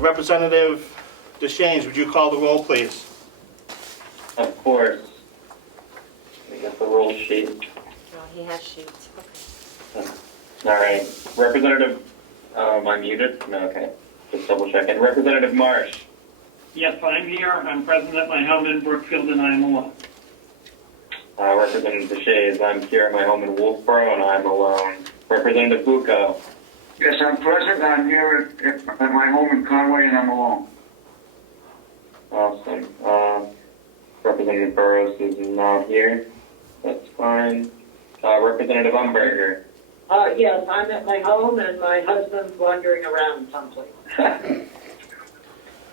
Representative DeShanes, would you call the roll, please? Of course. We got the roll sheet. Oh, he has sheets. Okay. All right. Representative, am I muted? No, okay. Just double checking. Representative Marsh. Yes, I'm here. I'm present at my home in Brookfield, and I'm alone. Representative DeShays, I'm here at my home in Wolfboro, and I'm alone. Representative Bucco. Yes, I'm present. I'm here at my home in Conway, and I'm alone. Awesome. Representative Burrows is not here. That's fine. Representative Umberger. Yes, I'm at my home and my husband's wandering around someplace.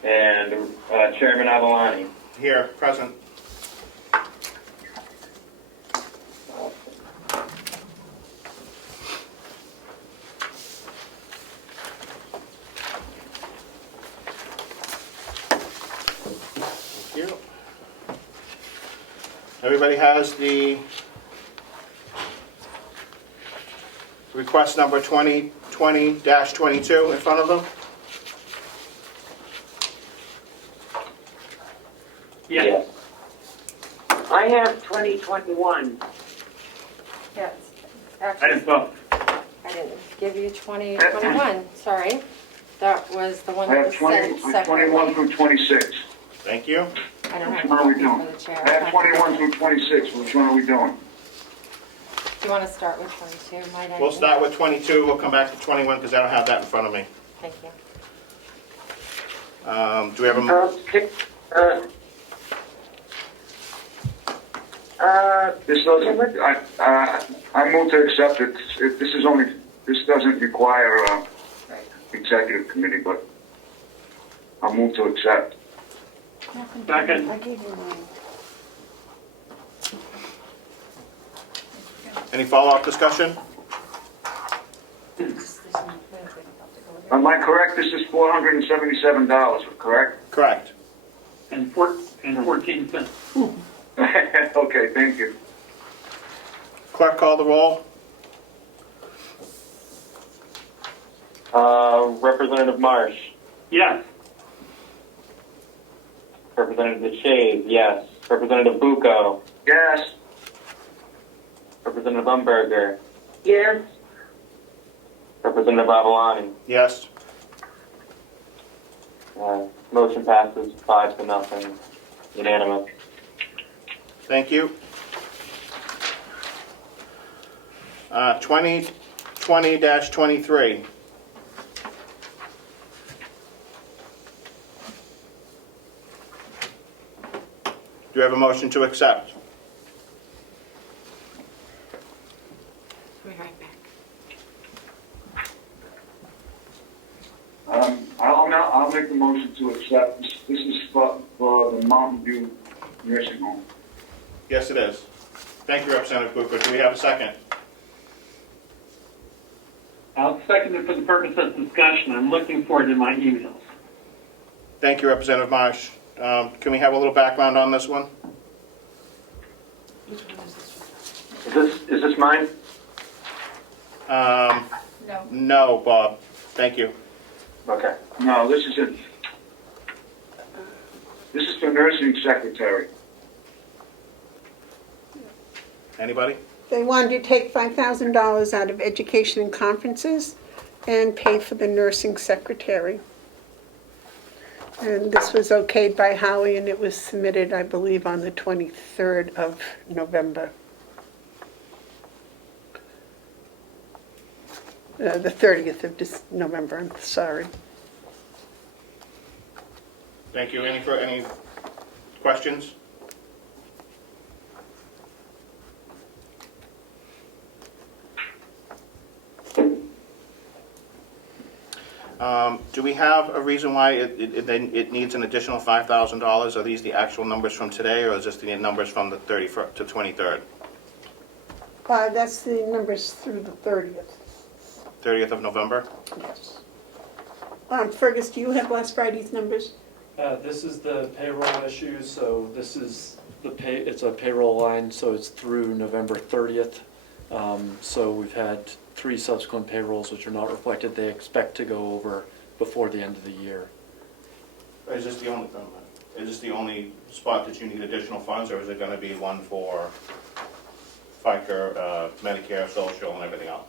And Chairman Avalani. Here, present. Thank you. Everybody has the request number 2020-22 in front of them? Yes. I have 2021. Yes. I Actually, didn't vote. I didn't give you 2021. Sorry. That was the one I that have was 20, sent 21 separately. through 26. Thank you. I don't Which have one are we a doing? copy for the chair. I have 21 through 26. Which one are we doing? Do you want to start with 22? Might I? We'll start with 22, we'll come back to 21 because I don't have that in front of me. Thank you. Do we have a, Okay. This doesn't. I move to accept it. This doesn't require executive committee, but I'll move to accept. Second. I gave you mine. any follow-up discussion? Am I correct? This is $477, correct? Correct. And 14 cents. Okay, thank you. Clerk, call the roll. Representative Marsh. Yes. Representative DeShays, yes. Representative Bucco. Yes. Representative Umberger. Yes. Representative Avalani. Yes. Motion passes 5-0. Unanimous. Thank you. 2020-23. Do you have a motion to accept? Be right back. I'll make the motion to accept. This is for the Mountain View Nursing Home. Yes, it is. Thank you, Representative Bucco. Do we have a second? I'll second it for the purpose of discussion. I'm looking forward to my emails. Thank you, Representative Marsh. Can we have a little background on this one? Is this mine? No. No, Bob. Thank you. Okay. No, this is it. This is the nursing secretary. Anybody? They wanted to take $5,000 out of education and conferences and pay for the nursing secretary. And this was okayed by Howie, and it was submitted, I believe, on the 23rd of November. The 30th of November, I'm sorry. Thank you. Any questions? Do we have a reason why it needs an additional $5,000? Are these the actual numbers from today, or is this the numbers from the 31st to 23rd? That's the numbers through the 30th. 30th of November? Yes. Fergus, do you have last Friday's numbers? This is the payroll issue, so this is it's a payroll line, so it's through November 30th. So we've had 3 subsequent payrolls which are not reflected. They expect to go over before the end of the year. Is this the only spot that you need additional funds, or is it gonna be one for FICA, Medicare, social, and everything else?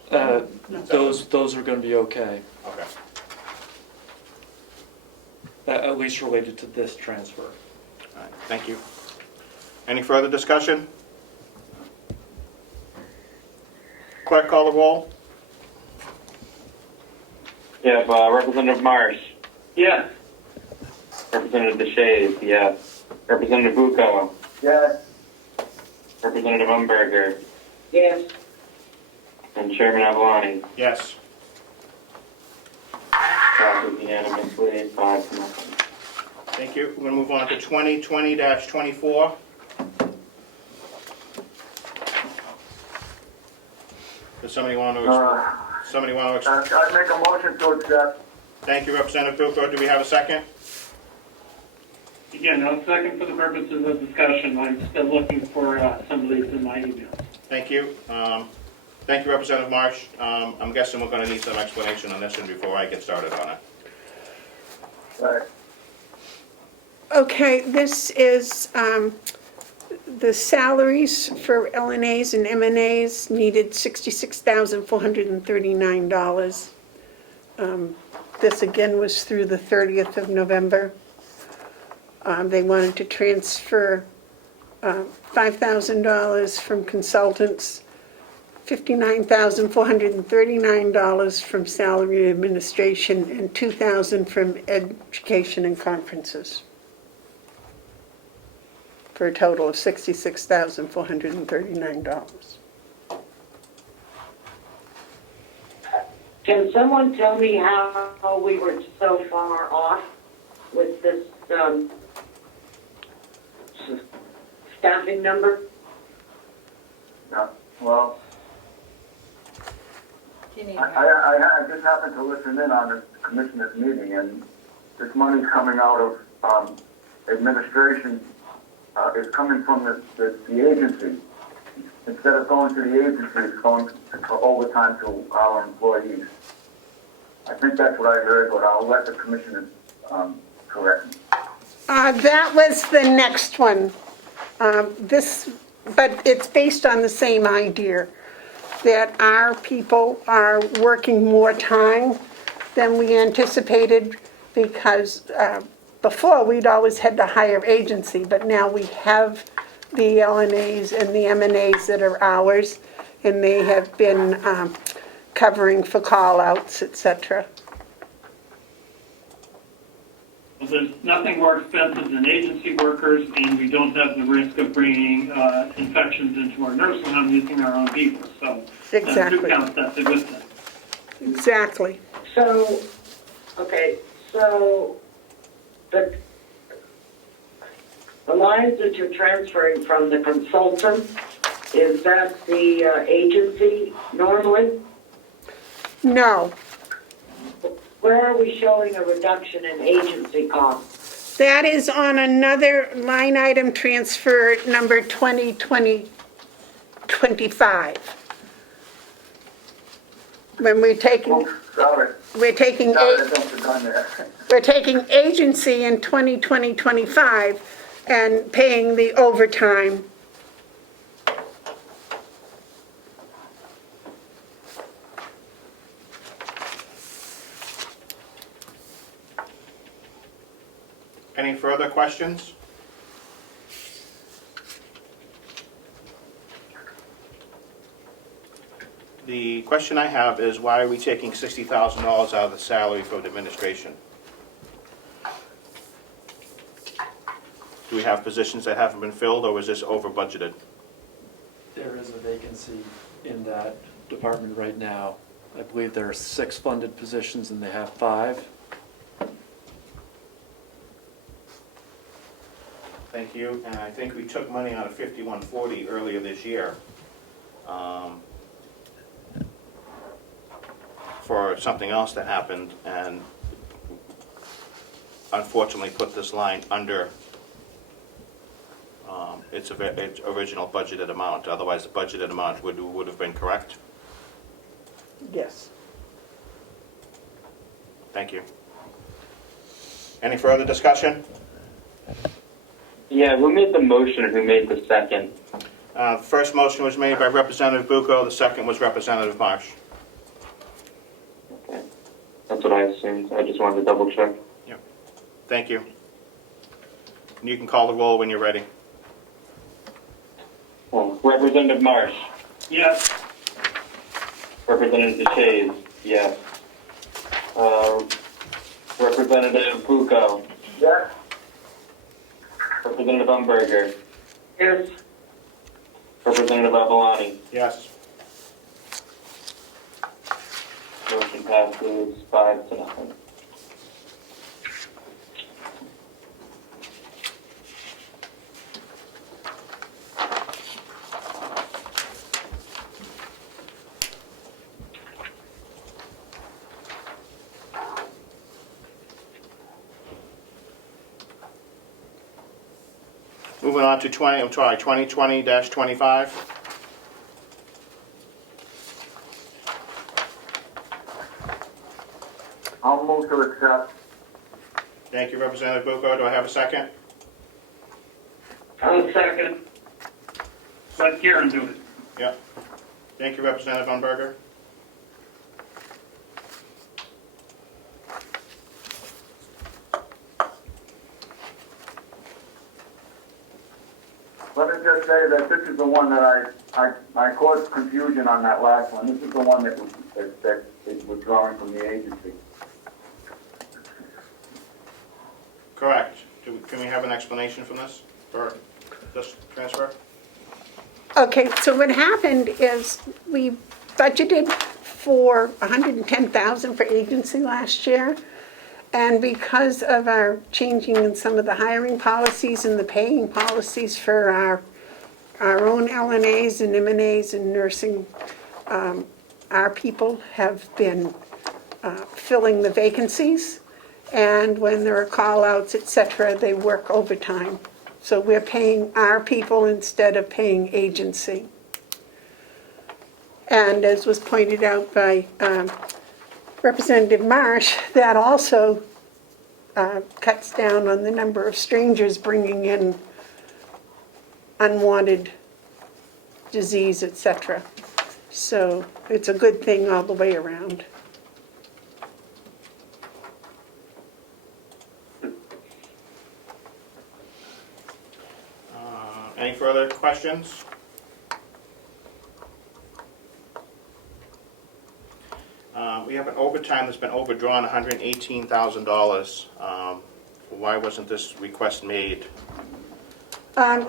Those are gonna be okay, Okay. at least related to this transfer. All right, thank you. Any further discussion? Clerk, call the roll. Yeah, Representative Marsh. Yes. Representative DeShays, yes. Representative Bucco. Yes. Representative Umberger. Yes, And Chairman Avalani. Yes. Passes unanimously, 5-0. Thank you. We're gonna move on to 2020-24. Does somebody want to, I'd make a motion to accept. thank you, Representative Pilko. Do we have a second? Again, no second for the purposes of discussion. I'm still looking for some of these in my email. Thank you. Thank you, Representative Marsh. I'm guessing we're gonna need some explanation on this one before I get started on it. Right. Okay, this is, the salaries for LNAs and MNAs needed $66,439. This again was through the 30th of November. They wanted to transfer $5,000 from consultants, $59,439 from salary administration, and $2,000 from education and conferences, for a total of $66,439. can someone tell me how we were so far off with this, staffing number? Yeah, well, You need I just happened to listen in on the commissioners meeting, and this money's coming out of, administration. It's coming from the agency. Instead of going to the agency, it's going for overtime to our employees. I think that's what I heard, but I'll let the commissioners correct me. That was the next one. But it's based on the same idea, that our people are working more time than we anticipated, because before we'd always had to hire agency, but now we have the LNAs and the MNAs that are ours, and they have been covering for call-outs, etc. Well, there's nothing more expensive than agency workers, and we don't have the risk of bringing infections into our nursing home using our own people. So, Exactly. two counts, that's a good thing. Exactly. So, okay, so the lines that you're transferring from the consultant, is that the agency normally? No, Where are we showing a reduction in agency costs? that is on another line item transfer number 2020-25. When we're taking, Oops, sorry. we're taking Sorry, I jumped the gun there. we're taking agency in 2020-25 and paying the overtime. Any further questions? The question I have is, why are we taking $60,000 out of the salary for the administration? Do we have positions that haven't been filled, or is this over budgeted? There is a vacancy in that department right now. I believe there are 6 funded positions and they have 5. Thank you, and I think we took money out of 5140 earlier this year for something else that happened, and unfortunately put this line under its original budgeted amount. Otherwise, the budgeted amount would have been correct. Yes. Thank you. Any further discussion? Yeah, who made the motion and who made the second? The first motion was made by Representative Bucco, the second was Representative Marsh. Okay. That's what I assumed. I just wanted to double check. Thank you. And you can call the roll when you're ready. Representative Marsh. Yes. Representative DeShays. Yes. Representative Bucco. Yes? Representative Umberger. Yes, Representative Avalani. Yes. Motion passes 5-0. Moving on to 2020-25. I'll move to accept. Thank you, Representative Bucco. Do I have a second? I'll second. Let Karen do it. Yep. Thank you, Representative Umberger. Let me just say that this is the one that I caused confusion on that last one. This is the one that is withdrawing from the agency. Correct. Can we have an explanation from this, for this transfer? Okay, so what happened is we budgeted for $110,000 for agency last year. And because of our changing in some of the hiring policies and the paying policies for our own LNAs and MNAs and nursing, our people have been filling the vacancies. And when there are call-outs, et cetera, they work overtime. So we're paying our people instead of paying agency. And as was pointed out by Representative Marsh, that also cuts down on the number of strangers bringing in unwanted disease, etc. So it's a good thing all the way around. Any further questions? We have an overtime that's been overdrawn $118,000. Why wasn't this request made?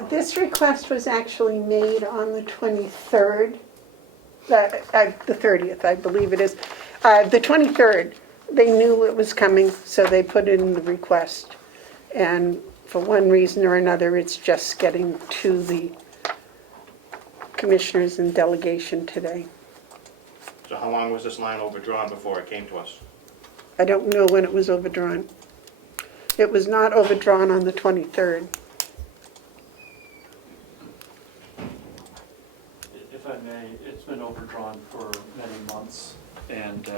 This request was actually made on the 23rd, the 30th, I believe it is. The 23rd, they knew it was coming, so they put in the request. And for one reason or another, it's just getting to the commissioners and delegation today. So how long was this line overdrawn before it came to us? I don't know when it was overdrawn. It was not overdrawn on the 23rd. If I may, it's been overdrawn for many months, and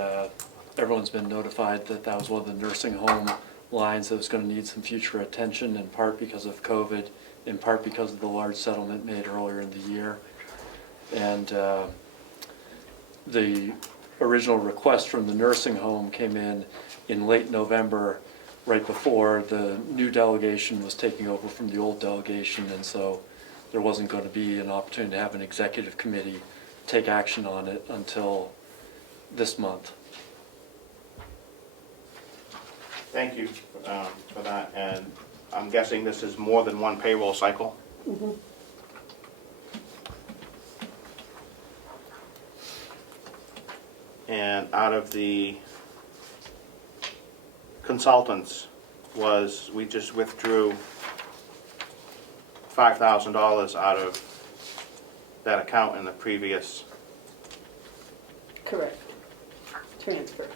everyone's been notified that that was one of the nursing home lines that was going to need some future attention, in part because of COVID, in part because of the large settlement made earlier in the year. And the original request from the nursing home came in late November, right before the new delegation was taking over from the old delegation, and so there wasn't going to be an opportunity to have an executive committee take action on it until this month. Thank you for that, and I'm guessing this is more than one payroll cycle? Mm-hmm. And out of the consultants, we just withdrew $5,000 out of that account in the previous, Correct. Transfer.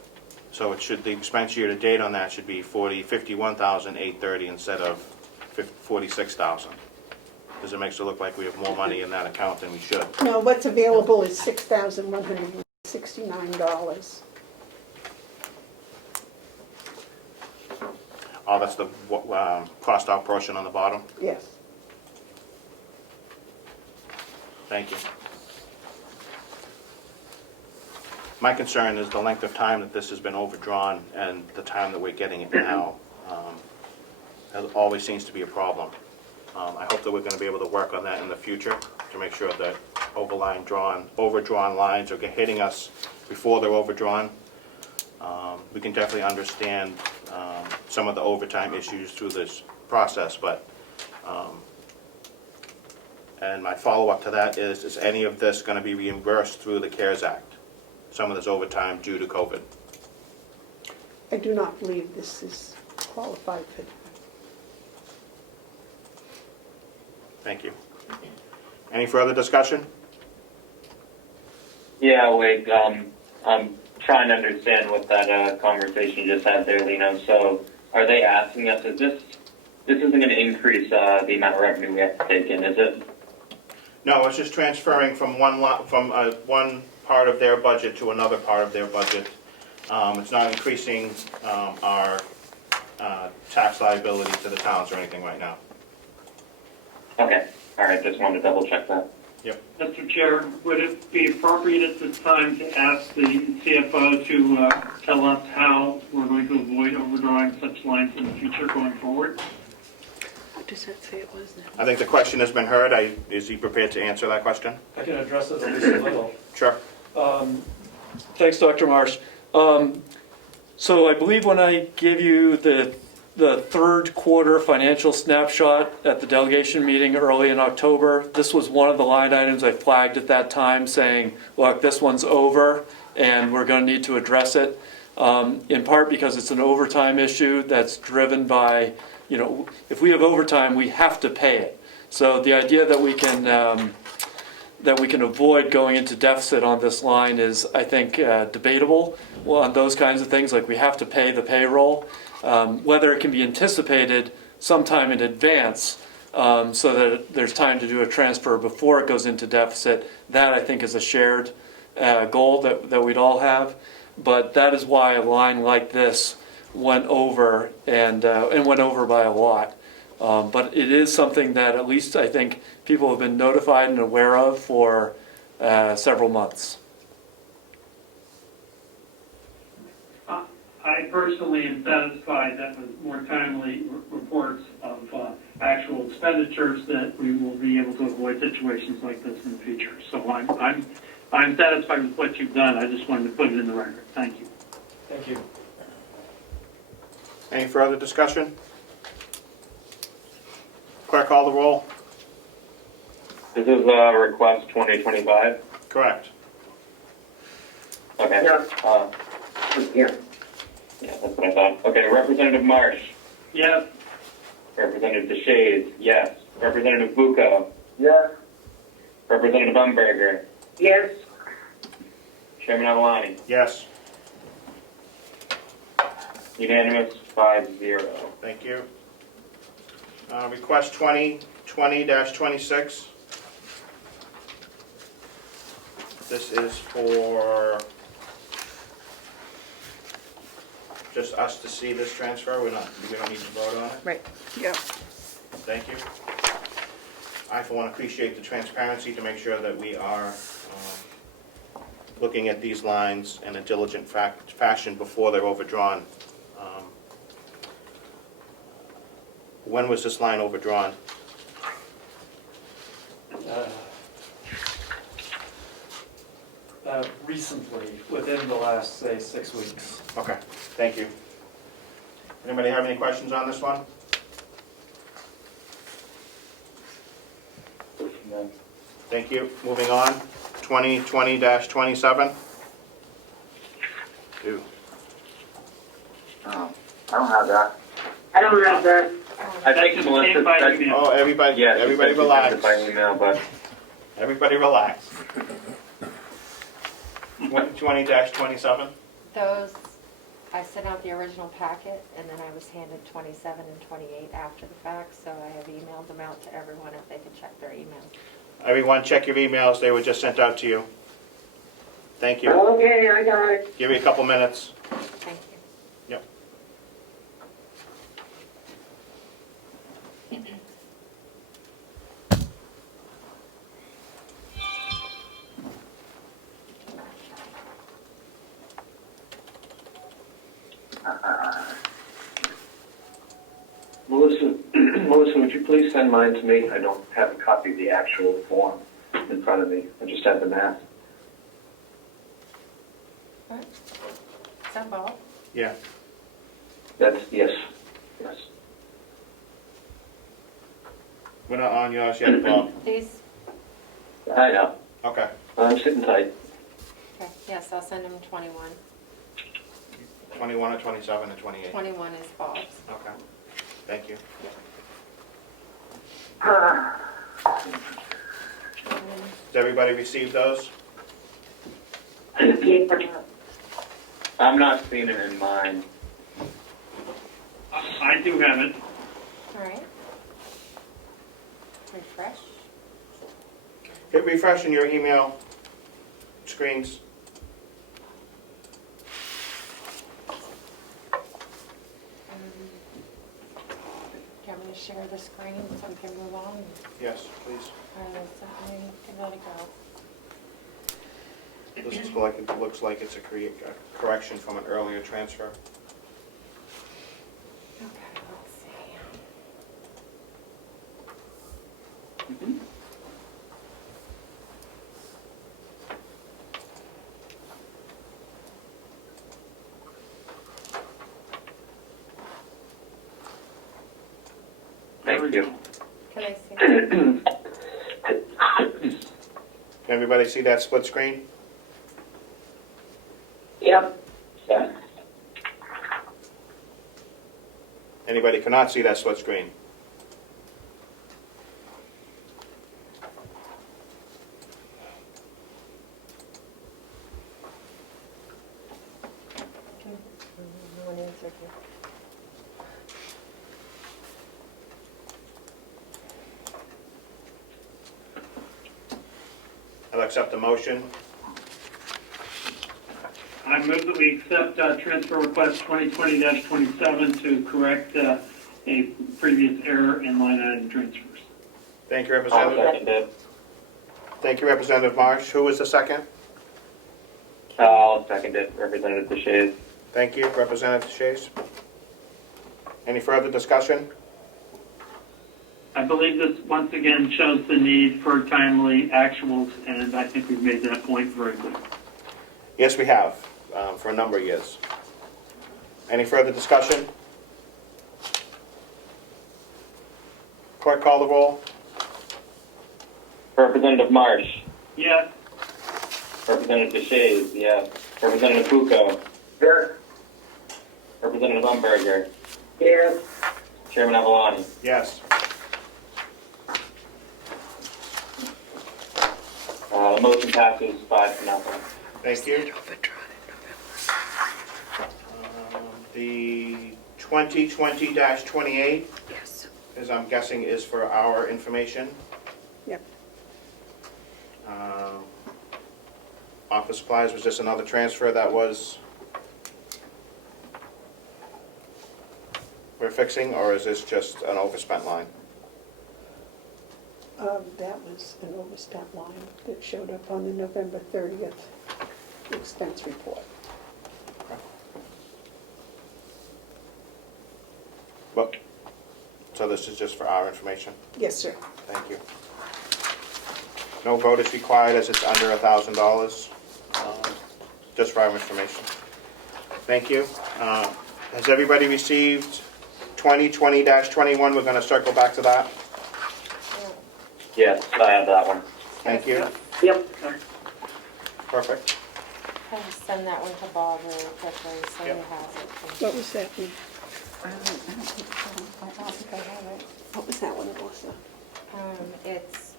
so it should, the expense year to date on that should be $51,830 instead of $46,000. Because it makes it look like we have more money in that account than we should. No, what's available is $6,169. Oh, that's the crossed out portion on the bottom? Yes. Thank you. My concern is the length of time that this has been overdrawn and the time that we're getting it now. That always seems to be a problem. I hope that we're going to be able to work on that in the future to make sure that overdrawn lines are hitting us before they're overdrawn. We can definitely understand some of the overtime issues through this process, but and my follow-up to that is any of this going to be reimbursed through the CARES Act? Some of this overtime due to COVID? I do not believe this is qualified for that. Thank you. Any further discussion? Yeah, Wade, I'm trying to understand what that conversation you just had there, Lino. So are they asking us, this isn't going to increase the amount of revenue we have to take in, is it? No, it's just transferring from one part of their budget to another part of their budget. It's not increasing our tax liability to the towns or anything right now. Okay, all right, just wanted to double check that. Yep. Mr. Chair, would it be appropriate at this time to ask the CFO to tell us how we're going to avoid overdrawing such lines in the future going forward? What does that say it was then? I think the question has been heard. Is he prepared to answer that question? I can address it at least a little. Sure. Thanks, Dr. Marsh. So I believe when I gave you the third quarter financial snapshot at the delegation meeting early in October, this was one of the line items I flagged at that time saying, look, this one's over and we're going to need to address it, in part because it's an overtime issue that's driven by, if we have overtime, we have to pay it. So the idea that we can avoid going into deficit on this line is, I think, debatable. Well, on those kinds of things, like we have to pay the payroll, whether it can be anticipated sometime in advance so that there's time to do a transfer before it goes into deficit, that I think is a shared goal that we'd all have. But that is why a line like this went over and went over by a lot. But it is something that at least I think people have been notified and aware of for several months. I personally am satisfied that with more timely reports of actual expenditures that we will be able to avoid situations like this in the future. So I'm satisfied with what you've done. I just wanted to put it in the record. Thank you. Thank you. Any further discussion? Clerk, call the roll. This is request 2025? Correct. Okay. Yeah. Yeah. Yeah, that's what I thought. Okay, Representative Marsh. Yes. Representative DeShays, yes. Representative Bucco. Yes. Representative Umberger. Yes. Chairman Avalani. Yes. Unanimous, 5-0. Thank you. Request 2020-26. This is for just us to see this transfer. We don't need to vote on it. Right. Yeah. Thank you. I, for one, appreciate the transparency to make sure that we are looking at these lines in a diligent fashion before they're overdrawn. When was this line overdrawn? Recently, within the last, say, 6 weeks. Okay, thank you. Anybody have any questions on this one? No. Thank you. Moving on, 2020-27. Ew. Oh, I don't have that. I don't have that. I think That's Melissa contained by said, email. Oh, everybody, yeah, everybody she said she sent relax. it by email, but Everybody relax. 20-27. Those, I sent out the original packet, and then I was handed 27 and 28 after the fact, so I have emailed them out to everyone if they could check their email. Everyone, check your emails. They were just sent out to you. Thank you. Okay, I got it. Give me a couple minutes. Thank you. Yep. Melissa, Melissa, would you please send mine to me? I don't have a copy of the actual form in front of me. I just have the math. Is that Bob? Yeah. That's, yes, yes. We're not on yours yet, Bob. These, I know. Okay. I'm sitting tight. okay, yes, I'll send him 21. 21 or 27 or 28? 21 is Bob's. Okay. Thank you. Did everybody receive those? I'm not seeing it in mine. I do have it. All right. Refresh. Hit refresh in your email screens. Do you want me to share the screen so we can move on? Yes, please. All right, so let me give that a go. This is like, it looks like it's a correction from an earlier transfer. Okay, let's see. Thank you. Can I see that? Can everybody see that split screen? Yep. Yeah. Anybody cannot see that split screen? No one answered you. I'll accept the motion. I move that we accept transfer request 2020-27 to correct a previous error in line item transfers. Thank you, I'll Representative. second it. Thank you, Representative Marsh. Who was the second? I'll second it, Representative Deshaies. Thank you, Representative Shays. Any further discussion? I believe this once again shows the need for timely actuals, and I think we've made that point very clear. Yes, we have, for a number of years. Any further discussion? Clerk, call the roll. Representative Marsh. Yes. Representative Deshaies, yes. Representative Pucco. Yes. Representative Umberger. Yes. Chairman Avalon. Yes. The motion passes 5-0. Thank you. The 2020-28, Yes. as I'm guessing, is for our information. Yep. Office supplies, was this another transfer that we're fixing, or is this just an overspent line? That was an overspent line that showed up on the November 30th expense report. But, so this is just for our information? Yes, sir. Thank you. No vote is required as it's under $1,000, just for our information. Thank you. Has everybody received 2020-21? We're going to circle back to that. Yes, I have that one. Thank you. Yep. Perfect. I'll just send that one to Bob really quickly so he Yep. has it. What was that one? I don't think I have it. What was that one, Melissa? It's,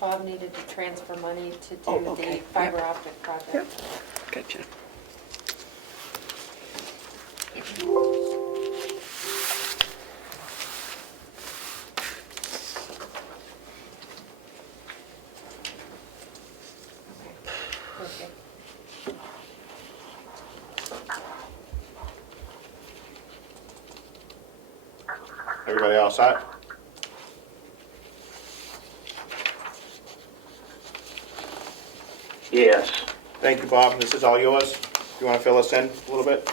Bob needed to transfer money to Oh, do okay. the fiber optic project. Yep. Gotcha. Okay. Everybody all set? Yes. Thank you, Bob. This is all yours. You want to fill us in a little bit?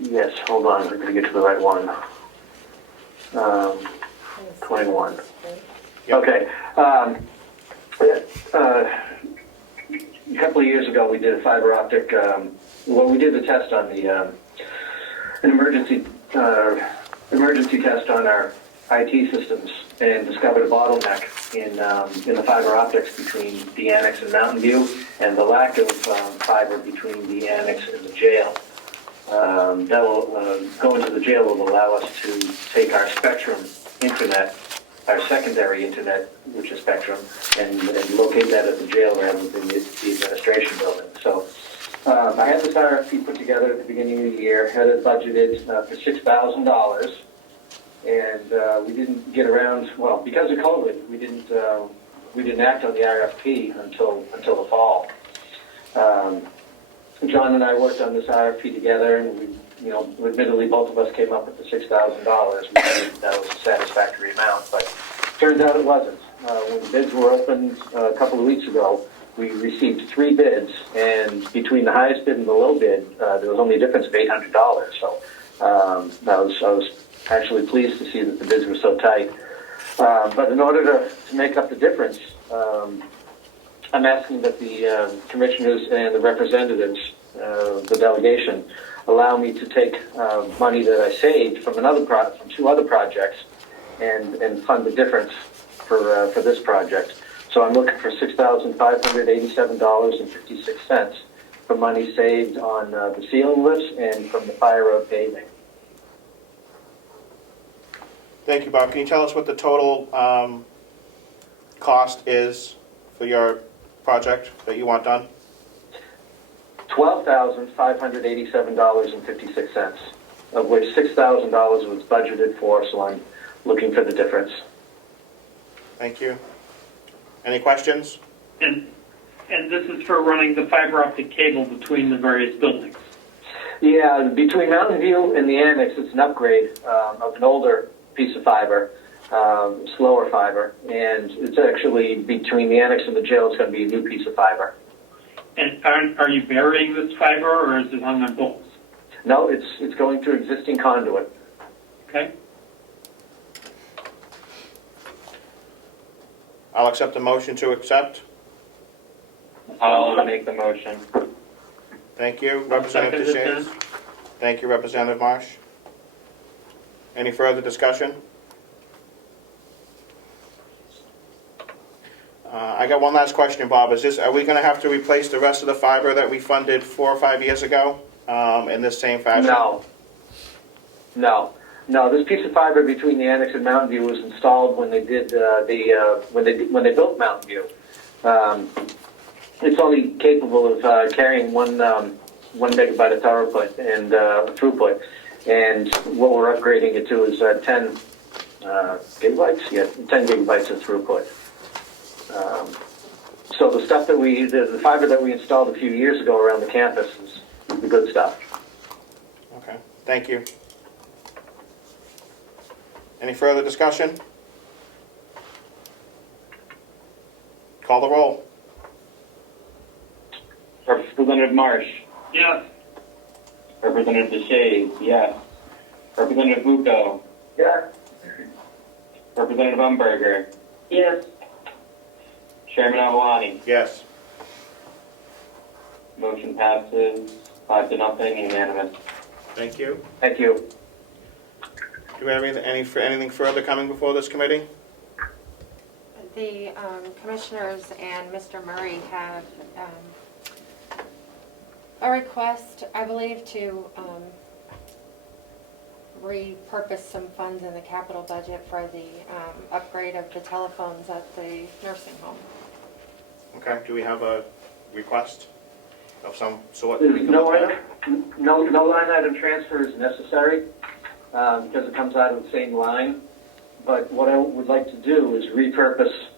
Yes, hold on, I'm gonna get to the right one. 21. Yep. Okay. A couple of years ago, we did a fiber optic, we did the test on an emergency test on our IT systems and discovered a bottleneck in the fiber optics between the annex and Mountain View, and the lack of fiber between the annex and the jail. Going to the jail will allow us to take our Spectrum internet, our secondary internet, which is Spectrum, and locate that at the jail rather than the administration building. So I had this RFP put together at the beginning of the year, had it budgeted for $6,000, and we didn't get around, well, because of COVID, we didn't act on the RFP until the fall. John and I worked on this RFP together, and we, admittedly, both of us came up with the $6,000. We believed that was a satisfactory amount, but turns out it wasn't. When the bids were opened a couple of weeks ago, we received 3 bids, and between the highest bid and the low bid, there was only a difference of $800. So I was actually pleased to see that the bids were so tight. But in order to make up the difference, I'm asking that the commissioners and the representatives, the delegation, allow me to take money that I saved from from 2 other projects and fund the difference for this project. So I'm looking for $6,587.56 for money saved on the ceiling lifts and from the fire road paving. Thank you, Bob. Can you tell us what the total cost is for your project that you want done? $12,587.56, of which $6,000 was budgeted for, so I'm looking for the difference. Thank you. Any questions? And this is for running the fiber optic cable between the various buildings. Yeah, between Mountain View and the annex, it's an upgrade of an older piece of fiber, slower fiber, and it's actually between the annex and the jail, it's going to be a new piece of fiber. And are you burying this fiber, or is it hung on poles? No, it's going through existing conduit. Okay. I'll accept the motion to accept. I'll make the motion. Thank you, Representative Second it, Shays. Thank you, Representative Marsh. Any further discussion? I got one last question, Bob. Are we going to have to replace the rest of the fiber that we funded 4 or 5 years ago in this same fashion? No. This piece of fiber between the annex and Mountain View was installed when they did when they built Mountain View. It's only capable of carrying 1 megabyte of throughput, and what we're upgrading it to is 10 gigabytes. Yeah, 10 gigabytes of throughput. So the stuff that the fiber that we installed a few years ago around the campus is the good stuff. Okay, thank you. Any further discussion? Call the roll. Representative Marsh. Yes. Representative DeShays, yes. Representative Bucco. Yeah. Representative Umberger. Yes. Chairman Avalani. Yes. Motion passes 5-0, unanimous. Thank you. Thank you. Do we have anything further coming before this committee? The commissioners and Mr. Murray have a request, I believe, to repurpose some funds in the capital budget for the upgrade of the telephones at the nursing home. Okay, do we have a request of some sort? There's no line item transfer is necessary because it comes out of the same line. But what I would like to do is repurpose,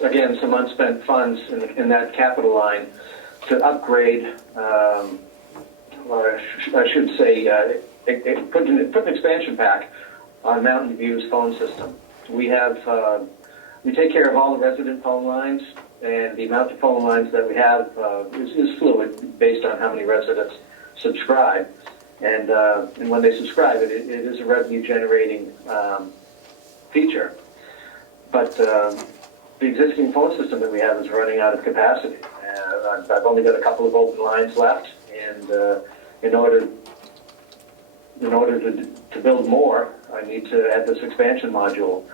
again, some unspent funds in that capital line to upgrade, or I should say, put an expansion pack on Mountain View's phone system. We take care of all the resident phone lines, and the amount of phone lines that we have is fluid based on how many residents subscribe. And when they subscribe, it is a revenue-generating feature. But the existing phone system that we have is running out of capacity. I've only got a couple of open lines left, and in order to build more, I need to add this expansion module,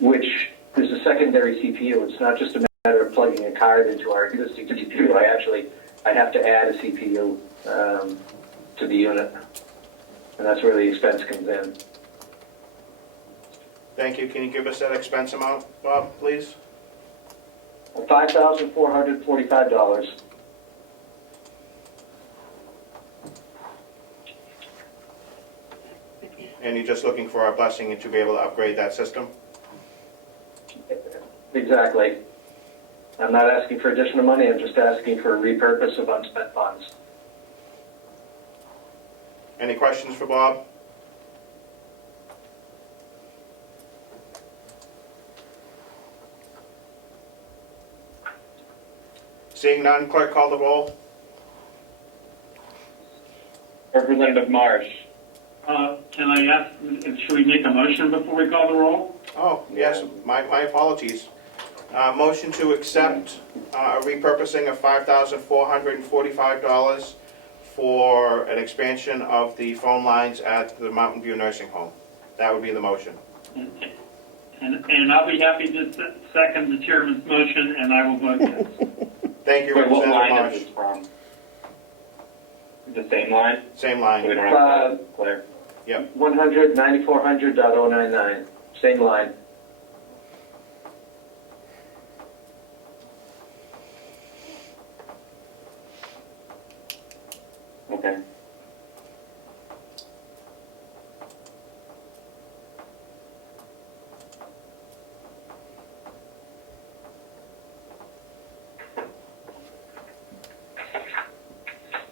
which is a secondary CPU. It's not just a matter of plugging a card into our existing CPU. I have to add a CPU to the unit, and that's where the expense comes in. Thank you. Can you give us that expense amount, Bob, please? $5,445. And you're just looking for our blessing to be able to upgrade that system? Exactly. I'm not asking for additional money. I'm just asking for a repurpose of unspent funds. Any questions for Bob? Seeing none, clerk call the roll. Representative Marsh. Can I ask, should we make a motion before we call the roll? Oh, yes, my apologies. Motion to accept a repurposing of $5,445 for an expansion of the phone lines at the Mountain View Nursing Home. That would be the motion. And I'll be happy to second the chairman's motion, and I will vote yes. Thank you, Wait, what Representative line Marsh. is this from? The same line? Same We line. don't have to clear. Yep. 100,9400.099. Same line. Okay.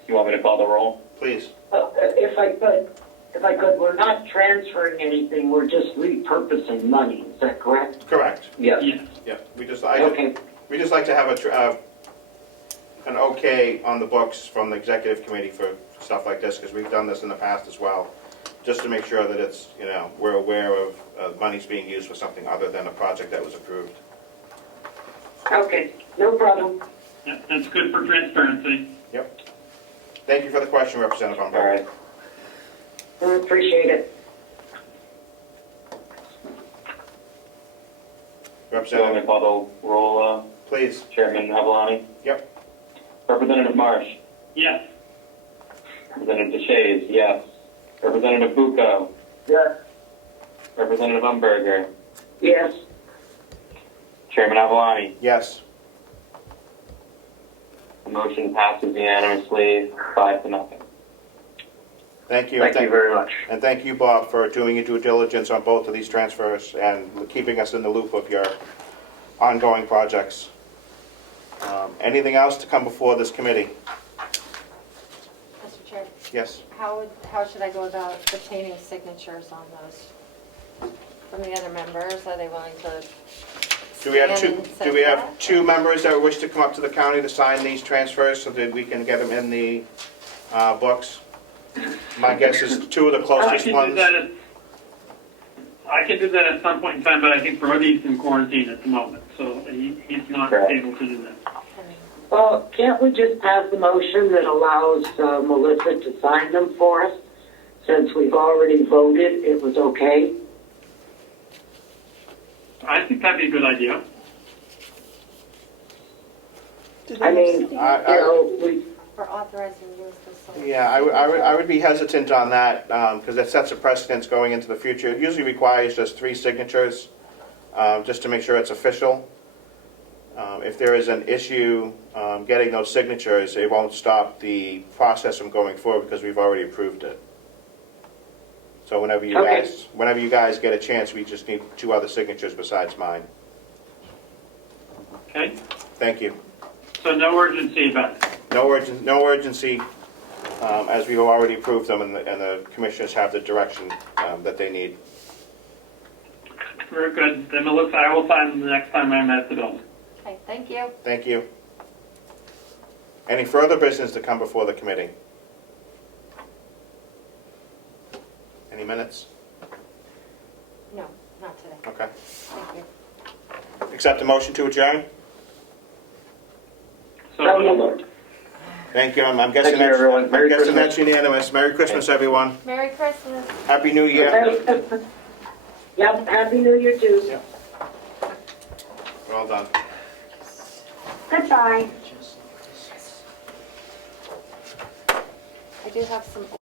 You want me to call the roll? Please. If I could, we're not transferring anything, we're just repurposing money, is that correct? Correct. Yes. Yes. Yep. We just Okay, like to have an okay on the books from the executive committee for stuff like this, because we've done this in the past as well, just to make sure that it's, we're aware of money's being used for something other than a project that was approved. okay, no problem. Yeah, that's good for transparency. Yep. Thank you for the question, Representative All Umberger. right. I appreciate it. You want me Representative, to call the roll, please. Chairman Avalani? Yep. Representative Marsh? Yes. Representative DeShays, yes. Representative Bucco? Yes. Representative Umberger? Yes, Chairman Avalani? Yes. The motion passes unanimously, 5-0. Thank you. Thank you very much. And thank you, Bob, for doing your due diligence on both of these transfers and keeping us in the loop of your ongoing projects. Anything else to come before this committee? Mr. Chair, Yes. how should I go about obtaining signatures on those from the other members? Are they willing to Do we have scan two, and do send we have that? two members that wish to come up to the county to sign these transfers so that we can get them in the books? My guess is two of the I closest can do ones. that at some point in time, but I think Brody's in quarantine at the moment, so he's not Correct. able to do that. well, can't we just pass the motion that allows Melissa to sign them for us? Since we've already voted, it was okay? I think that'd be a good idea. I mean, we, For authorizing you as the select. Yeah, I would be hesitant on that because that sets a precedence going into the future. It usually requires just 3 signatures just to make sure it's official. If there is an issue getting those signatures, it won't stop the process from going forward because we've already approved it. So whenever you Okay. guys get a chance, we just need 2 other signatures besides mine. Okay? Thank you. So no urgency about it. No urgency, as we've already approved them, and the commissioners have the direction that they need. Very good. Then Melissa, I will sign them the next time I'm at the building. Okay, thank you. Thank you. Any further business to come before the committee? minutes? No, not today. Okay. Thank you. Accept the motion to adjourn? So moved. Thank you, I'm guessing Thank you, that's, everyone. I'm Merry guessing Christmas. that's unanimous. Merry Christmas, everyone. Merry Christmas. Happy New Year. Merry Christmas. Yep, Happy New Year too. Yep. We're all done. Goodbye. I do have some